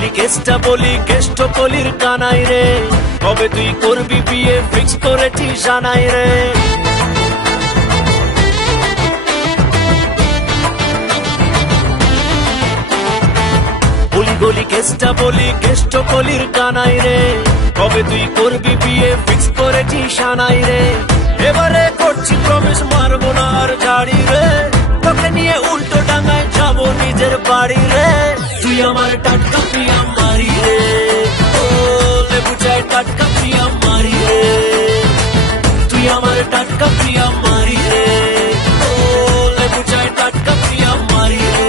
গলি কেসটা বলি কেষ্ট কলির কানাই রে, কবে তুই করবি বিয়ে ফিক্স করেছি জানাই রে। গলি কেসটা বলি কেষ্ট কলির কানাই রে, কবে তুই করবি বিয়ে ফিক্স করেছি সানাই রে। এবারে করছি প্রমিস মারবো না আর ঝাড়ি রে, তোকে নিয়ে উল্টো ডাঙায় যাবো নিজের বাড়ি রে। তুই আমার টাটকা প্রিয়া মারি রে, ও লেবু চায় টাটকা প্রিয়া মারি রে। তুই আমার টাটকা প্রিয়া মারি রে, ও লেবু চায় টাটকা প্রিয়া মারি রে।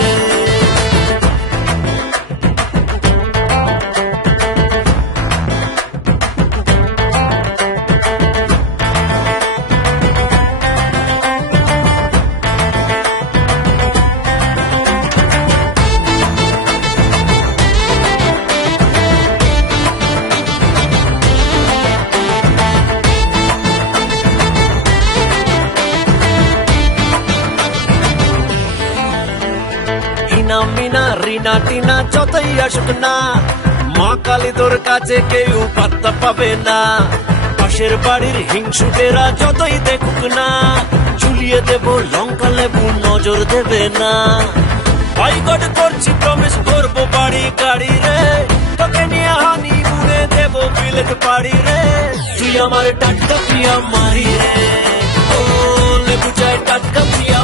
মিনা রিনা টিনা যতই আসুক না, মা কালী তোর কাছে কেউ পাত্তা পাবে না। পাশের বাড়ির হিংসুটেরা যতই দেখুক না, ঝুলিয়ে দেব লঙ্কা লেবু নজর দেবে না। বয়কট করছি প্রমিস করবো বাড়ি গাড়ি রে, তোকে নিয়ে হানি মুড়ে দেব বিলেত পাড়ি রে। তুই আমার টাটকা প্রিয়া মারি রে, ও লেবু চায় টাটকা প্রিয়া